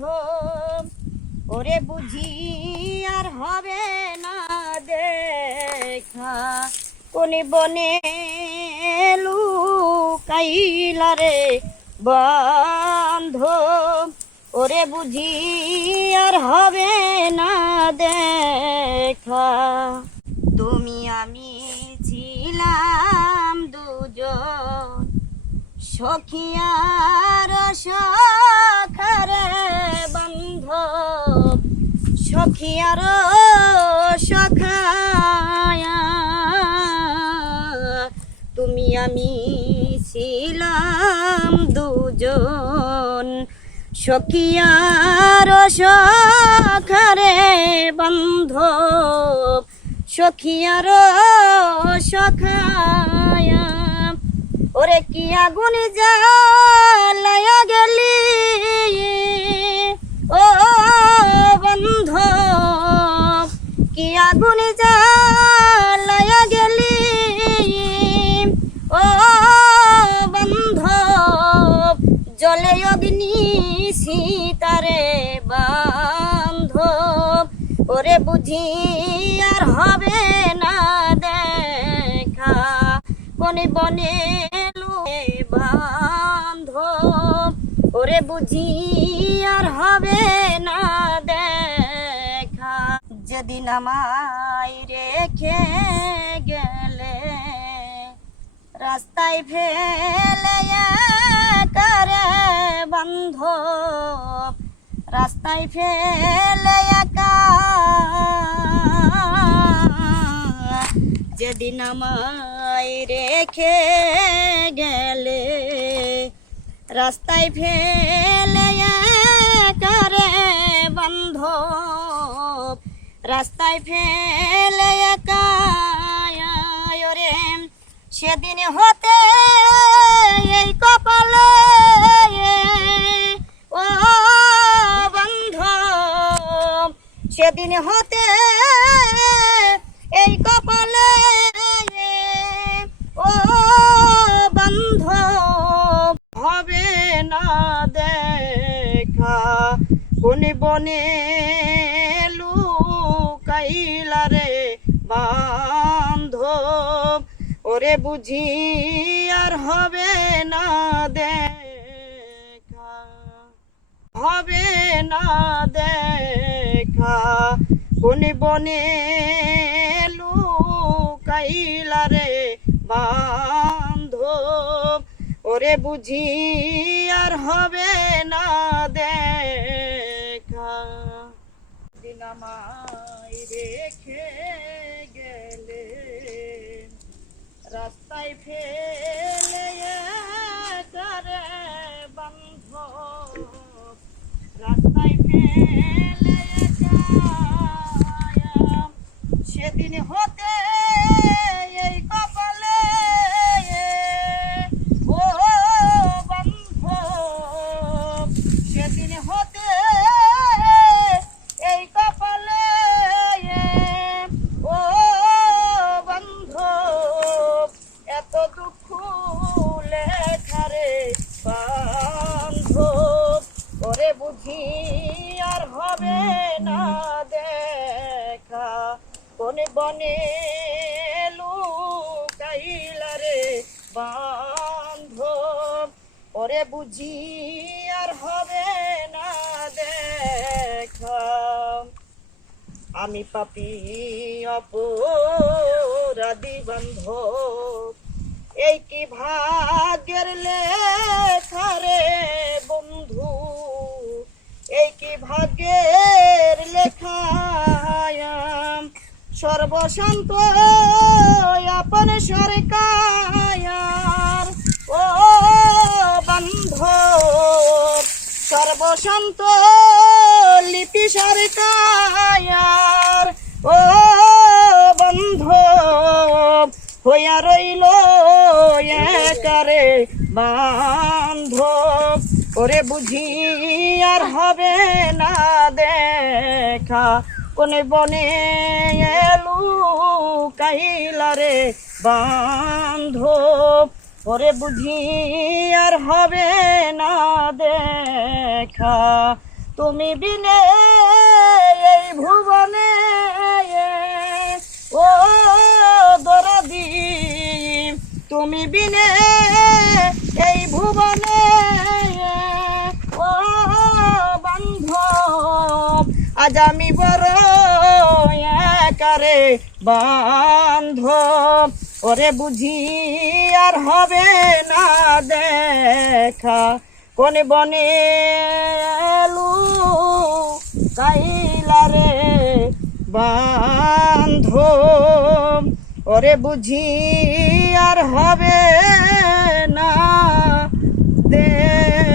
বান্ধব ওরে বুঝি আর হবে না দেখা কোন বনে লুকাইলা রে বান্ধব ওরে বুঝি আর হবে না দেখা তুমি আমি ছিলাম দুজন সখিয়ার সখারে বান্ধব সখিয়ার সখায়া তুমি আমি ছিলাম দুজন সখিয়ার সখারে বান্ধব সখিয়ার সখায়া ওরে কি আগুন জ্বালায়া গেলি ও বান্ধব কি আগুন জ্বালায়া গেলি ও বান্ধব জলে অগ্নি সীতারে বান্ধব ওরে বুঝি আর হবে না দেখা বনে বনে বান্ধব ওরে বুঝি আর হবে না দেখা যেদিন আমায় রেখে গেলে রাস্তায় ফেলে করে বান্ধব রাস্তায় ফেলে একা যেদিন আমায় রেখে গেলে রাস্তায় ফেলে করে বান্ধব রাস্তায় ফেলে একা রে সেদিন হতে এই কপালে ও বান্ধব সেদিন হতে এই কপালে ও বান্ধব হবে না দেখা কোন বনে লুকাইলা রে বান্ধব ওরে বুঝি আর হবে না দেখা হবে না দেখা কোন বনে লুকাইলা রে বান্ধব ওরে বুঝি আর হবে না দেখা দিন আমায় রেখে গেলে রাস্তায় ফেলে করে বান্ধব রাস্তায় ফেলে সেদিন হতে এই কপালে ও বান্ধব সেদিন হতে এই কপালে ও বান্ধব এত দুঃখ লেখারে বান্ধব ওরে বুঝি আর হবে না দেখা কোন বনে লুকাইলা রে বান্ধব ওরে বুঝি আর হবে না দেখা আমি পাপী অপরাধী বান্ধব এই কি ভাগ্যের লেখা রে বন্ধু এই কি ভাগ্যের লেখা সর্বশান্ত আপন সরকার ও বান্ধব সর্বশান্ত লিপি সরকার ও বান্ধব হইয়া রইল একারে বান্ধব ওরে বুঝি আর হবে না দেখা কোন বনে লুকাইলা রে বান্ধব ওরে বুঝি আর হবে না দেখা তুমি বিনে এই ভুবনে ও দরদি, তুমি বিনে এই ভুবনে ও বান্ধব, আজ আমি বড় একারে বান্ধব। ওরে বুঝি আর হবে না দেখা, কোন বনে এলু কাইলা রে বান্ধব। ওরে বুঝি আর হবে না দেখা।